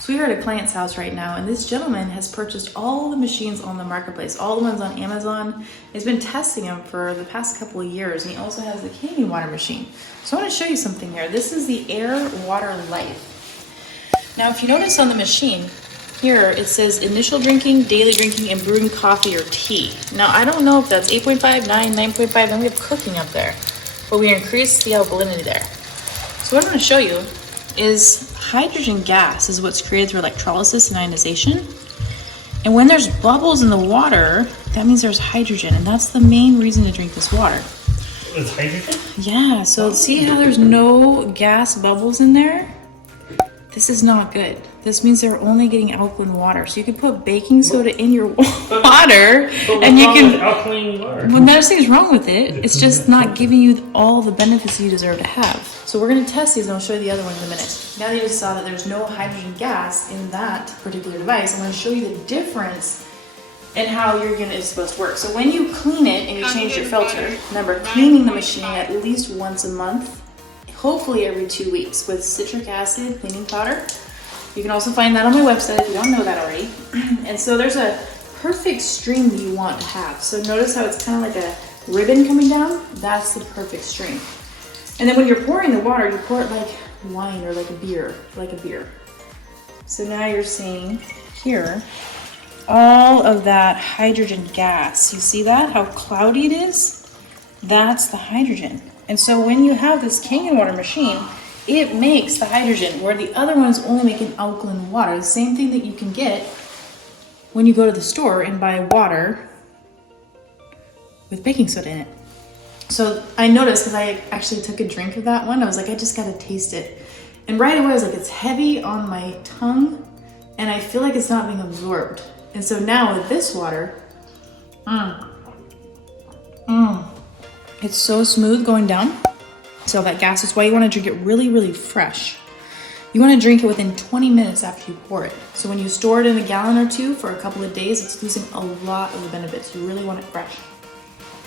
So we are at a client's house right now, and this gentleman has purchased all the machines on the marketplace, all the ones on Amazon. He's been testing them for the past couple of years, and he also has the Canadian water machine. So I want to show you something here. This is the Air Water Life. Now, if you notice on the machine, here it says initial drinking, daily drinking, and brewing coffee or tea. Now, I don't know if that's 8.5, 9, 9.5, then we have cooking up there, but we increase the alkalinity there. So what I'm going to show you is hydrogen gas is what's created through electrolysis and ionization. And when there's bubbles in the water, that means there's hydrogen, and that's the main reason to drink this water. It's hydrogen? Yeah, so see how there's no gas bubbles in there? This is not good. This means they're only getting alkaline water. So you can put baking soda in your water, and you can. Alkaline water? Well, nothing's wrong with it. It's just not giving you all the benefits you deserve to have. So we're going to test these, and I'll show you the other one in a minute. Now that you just saw that there's no hydrogen gas in that particular device, I'm going to show you the difference in how your unit is supposed to work. So when you clean it and you change your filter, remember cleaning the machine at least once a month. Hopefully every 2 weeks with citric acid cleaning powder. You can also find that on my website if you don't know that already. And so there's a perfect stream that you want to have. So notice how it's kind of like a ribbon coming down? That's the perfect stream. And then when you're pouring the water, you pour it like wine or like a beer, So now you're seeing here all of that hydrogen gas. You see that? How cloudy it is? That's the hydrogen. And so when you have this Canadian water machine, it makes the hydrogen, where the other ones only make an alkaline water. The same thing that you can get when you go to the store and buy water with baking soda in it. So I noticed, because I actually took a drink of that one, I was like, I just gotta taste it. And right away I was like, it's heavy on my tongue, and I feel like it's not being absorbed. And so now with this water, it's so smooth going down. So that gas is why you want to drink it really, really fresh. You want to drink it within 20 minutes after you pour it. So when you store it in a gallon or two for a couple of days, it's losing a lot of the benefits. You really want it fresh.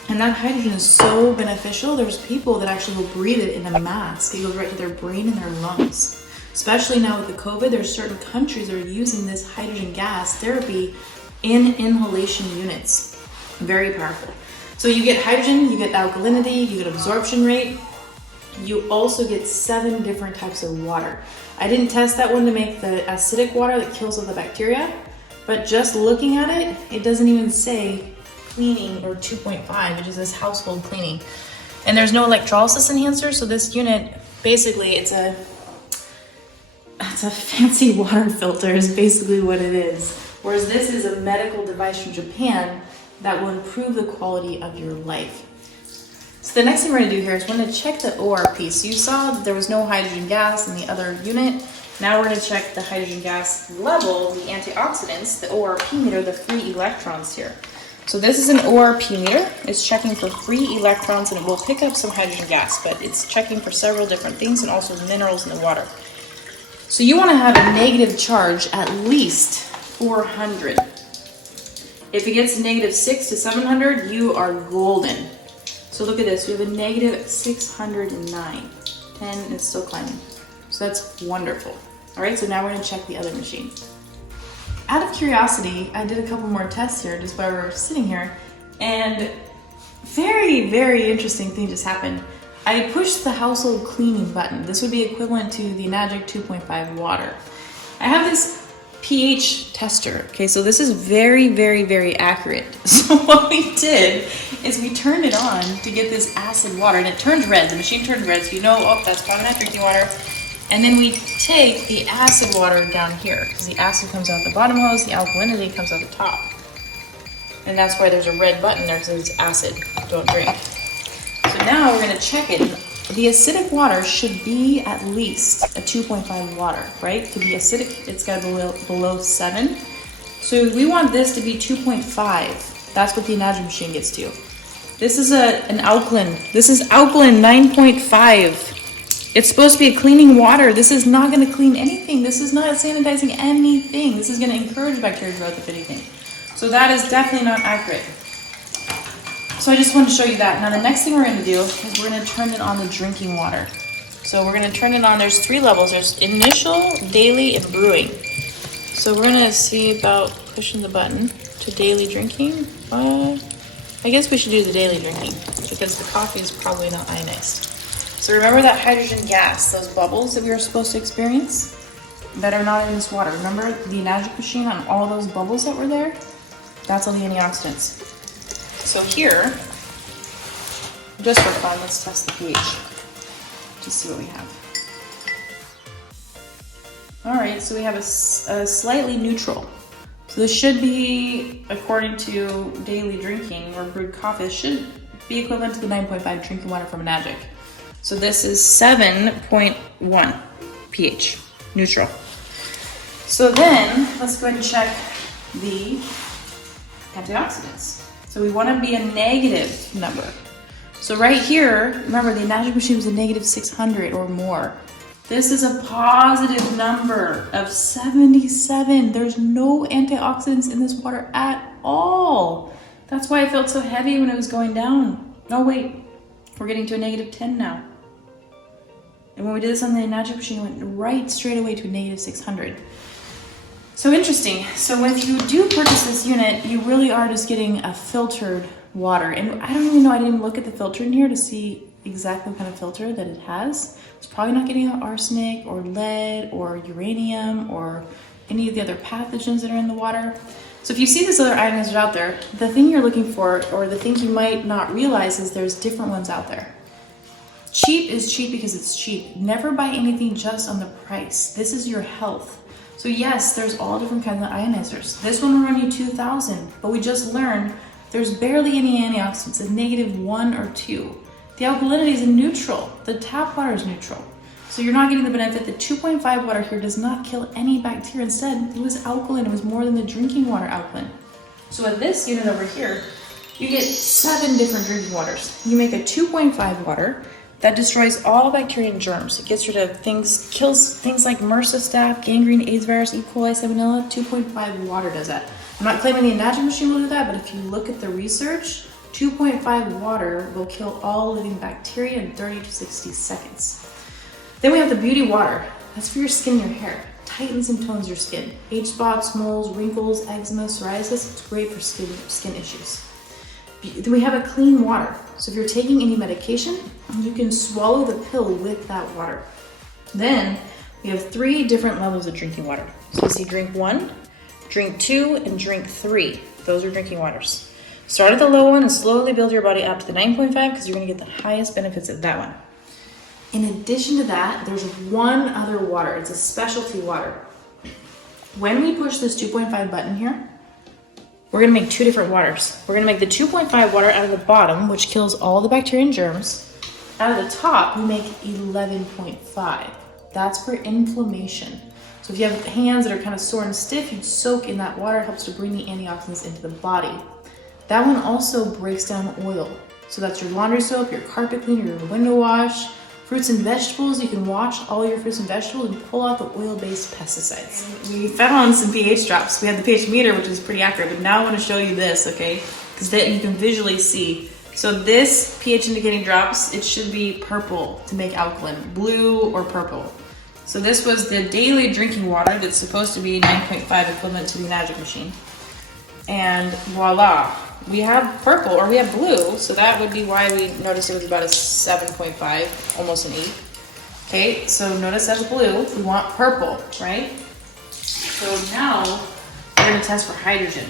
And that hydrogen is so beneficial. There's people that actually will breathe it in a mask. It goes right to their brain and their lungs. Especially now with the COVID, there's certain countries that are using this hydrogen gas therapy in inhalation units. Very powerful. So you get hydrogen, you get alkalinity, you get absorption rate. You also get 7 different types of water. I didn't test that one to make the acidic water that kills all the bacteria, but just looking at it, it doesn't even say cleaning or 2.5, which is this household cleaning. And there's no electrolysis enhancer, so this unit, basically it's a fancy water filter is basically what it is. Whereas this is a medical device from Japan that will improve the quality of your life. So the next thing we're going to do here is we're going to check the ORP. So you saw that there was no hydrogen gas in the other unit. Now we're going to check the hydrogen gas level, the antioxidants, the ORP meter, the free electrons here. So this is an ORP meter. It's checking for free electrons, and it will pick up some hydrogen gas, but it's checking for several different things and also minerals in the water. So you want to have a negative charge at least 400. If it gets negative 6 to 700, you are golden. So look at this, we have a negative 609, and it's still climbing. So that's wonderful. All right, so now we're gonna check the other machine. Out of curiosity, I did a couple more tests here just while we were sitting here, and very, very interesting thing just happened. I pushed the household cleaning button. This would be equivalent to the Magic 2.5 water. I have this pH tester. Okay, so this is very, very, very accurate. So what we did is we turned it on to get this acid water, and it turns red. The machine turns red, so you know, oh, that's probably not drinking water. And then we take the acid water down here, because the acid comes out the bottom hose, the alkalinity comes out the top. And that's why there's a red button there, because it's acid, don't drink. So now we're gonna check it. The acidic water should be at least a 2.5 water, right? To be acidic, it's got to be below 7. So we want this to be 2.5. That's what the Ionizer machine gets to. This is an alkaline. This is alkaline 9.5. It's supposed to be a cleaning water. This is not going to clean anything. This is not sanitizing anything. This is going to encourage bacteria growth, if anything. So that is definitely not accurate. So I just wanted to show you that. Now the next thing we're going to do is we're going to turn it on the drinking water. So we're going to turn it on. There's 3 levels. There's initial, daily, and brewing. So we're gonna see about pushing the button to daily drinking. I guess we should do the daily drinking because the coffee is probably not ionized. So remember that hydrogen gas, those bubbles that we were supposed to experience that are not in this water. Remember the Ionizer machine on all those bubbles that were there? That's all the antioxidants. So here, just for fun, let's test the pH to see what we have. All right, so we have a slightly neutral. So this should be, according to daily drinking or brewed coffee, should be equivalent to the 9.5 drinking water from a Magic. So this is 7.1 pH, neutral. So then let's go ahead and check the antioxidants. So we want to be a negative number. So right here, remember the Ionizer machine was a negative 600 or more. This is a positive number of 77. There's no antioxidants in this water at all. That's why it felt so heavy when it was going down. No, wait, we're getting to a negative 10 now. And when we did this on the Ionizer machine, it went right straight away to a negative 600. So interesting. So if you do purchase this unit, you really are just getting a filtered water. And I don't even know, I didn't look at the filter in here to see exactly what kind of filter that it has. It's probably not getting arsenic or lead or uranium or any of the other pathogens that are in the water. So if you see these other ionizers out there, the thing you're looking for or the thing you might not realize is there's different ones out there. Cheap is cheap because it's cheap. Never buy anything just on the price. This is your health. So yes, there's all different kinds of ionizers. This one will run you $2,000, but we just learned there's barely any antioxidants, a negative 1 or 2. The alkalinity is a neutral. The tap water is neutral. So you're not getting the benefit. The 2.5 water here does not kill any bacteria. Instead, it was alkaline. It was more than the drinking water alkaline. So with this unit over here, you get 7 different drinking waters. You make a 2.5 water that destroys all bacteria and germs. It gets rid of things, kills things like MRSA, staph, gangrene, AIDS virus, E. coli, salmonella. 2.5 water does that. I'm not claiming the Ionizer machine will do that, but if you look at the research, 2.5 water will kill all living bacteria in 30 to 60 seconds. Then we have the beauty water. That's for your skin and your hair. Tightens and tones your skin. Age spots, moles, wrinkles, eczema, psoriasis. It's great for skin issues. Then we have a clean water. So if you're taking any medication, you can swallow the pill with that water. Then we have 3 different levels of drinking water. So you see drink 1, drink 2, and drink 3. Those are drinking waters. Start at the low one and slowly build your body up to the 9.5 because you're going to get the highest benefits of that one. In addition to that, there's one other water. It's a specialty water. When we push this 2.5 button here, we're going to make 2 different waters. We're going to make the 2.5 water out of the bottom, which kills all the bacteria and germs. Out of the top, we make 11.5. That's for inflammation. So if you have hands that are kind of sore and stiff, you'd soak in that water. It helps to bring the antioxidants into the body. That one also breaks down oil. So that's your laundry soap, your carpet cleaner, your window wash, fruits and vegetables. You can wash all your fruits and vegetables and pull out the oil-based pesticides. We found some pH drops. We have the pH meter, which is pretty accurate, but now I want to show you this, okay? Because then you can visually see. So this pH indicating drops, it should be purple to make alkaline, blue or purple. So this was the daily drinking water that's supposed to be 9.5 equivalent to the Magic machine. And voila, we have purple or we have blue. So that would be why we noticed it was about a 7.5, almost an 8. Okay, so notice that's blue. We want purple, right? So now we're gonna test for hydrogen.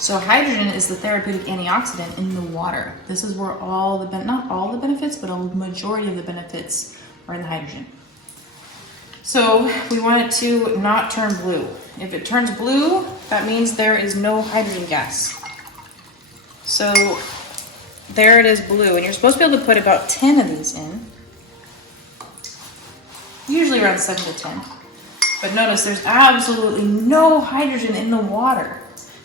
So hydrogen is the therapeutic antioxidant in the water. This is where all the, not all the benefits, but a majority of the benefits are in the hydrogen. So we want it to not turn blue. If it turns blue, that means there is no hydrogen gas. So there it is blue, and you're supposed to be able to put about 10 of these in. Usually around 7 to 10. But notice there's absolutely no hydrogen in the water.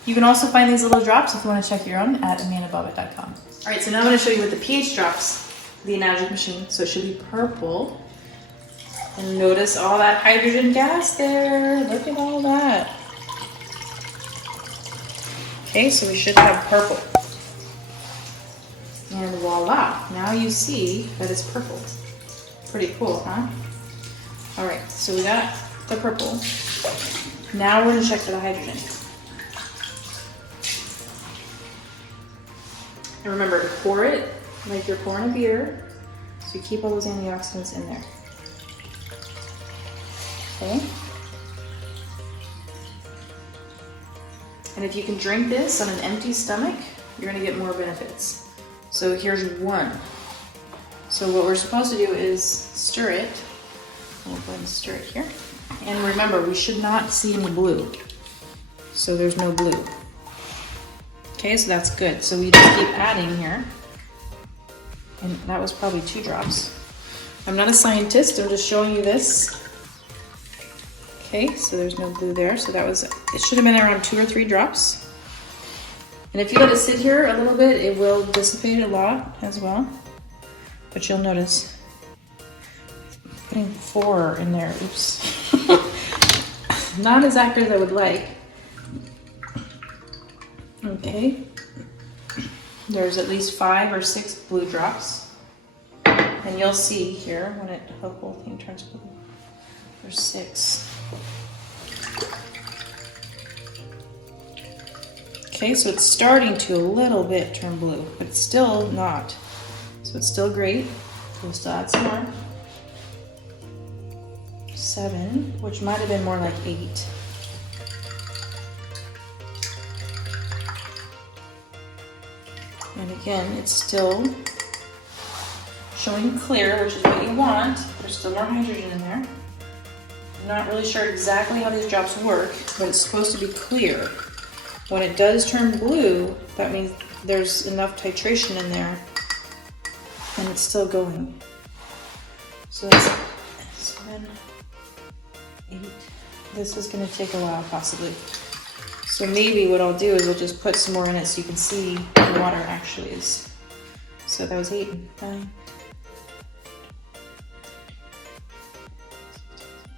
You can also find these little drops if you want to check your own at amandabobbitt.com. All right, so now I'm going to show you with the pH drops, the Magic machine. So it should be purple. And notice all that hydrogen gas there. Look at all that. Okay, so we should have purple. And voila, now you see that it's purple. Pretty cool, huh? All right, so we got the purple. Now we're gonna check for the hydrogen. And remember to pour it like you're pouring a beer, so you keep all those antioxidants in there. Okay? And if you can drink this on an empty stomach, you're gonna get more benefits. So here's one. So what we're supposed to do is stir it. We'll go ahead and stir it here. And remember, we should not see any blue. So there's no blue. Okay, so that's good. So we just keep adding here. And that was probably 2 drops. I'm not a scientist, I'm just showing you this. Okay, so there's no blue there. So that was, it should have been around 2 or 3 drops. And if you let it sit here a little bit, it will dissipate a lot as well. But you'll notice, putting 4 in there, oops. Not as accurate as I would like. Okay, there's at least 5 or 6 blue drops. And you'll see here when the whole thing turns blue, there's 6. Okay, so it's starting to a little bit turn blue, but it's still not. So it's still great. We'll still add some more. 7, which might have been more like 8. And again, it's still showing clear, which is what you want. There's still more hydrogen in there. I'm not really sure exactly how these drops work, but it's supposed to be clear. When it does turn blue, that means there's enough titration in there and it's still going. So that's 7, 8. This is gonna take a while possibly. So maybe what I'll do is we'll just put some more in it so you can see the water actually is. So that was 8 and 9.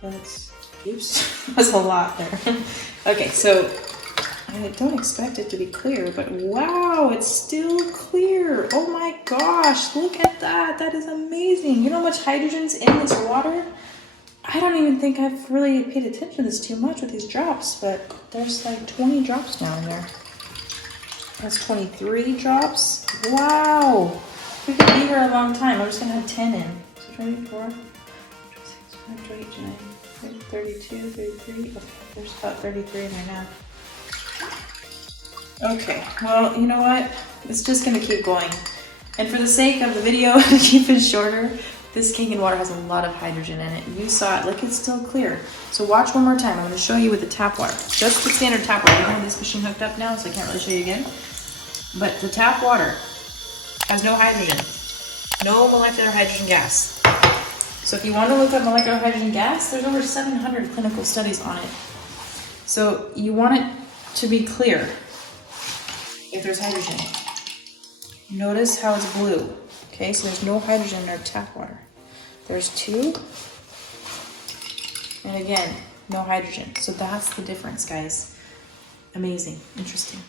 That's, oops, that's a lot there. Okay, so I don't expect it to be clear, but wow, it's still clear. Oh my gosh, look at that. That is amazing. You know how much hydrogen's in this water? I don't even think I've really paid attention to this too much with these drops, but there's like 20 drops now in there. That's 23 drops. Wow. We could be here a long time. I'm just gonna have 10 in. So 24, 26, 28, 29, 32, 33. Okay, there's about 33 in there now. Okay, well, you know what? It's just gonna keep going. And for the sake of the video, to keep it shorter, this Kangen water has a lot of hydrogen in it. You saw it, look, it's still clear. So watch one more time. I'm gonna show you with the tap water. Just the standard tap water. I don't have this machine hooked up now, so I can't really show you again. But the tap water has no hydrogen, no molecular hydrogen gas. So if you want to look up molecular hydrogen gas, there's over 700 clinical studies on it. So you want it to be clear if there's hydrogen. Notice how it's blue. Okay, so there's no hydrogen in our tap water. There's 2. And again, no hydrogen. So that's the difference, guys. Amazing, interesting.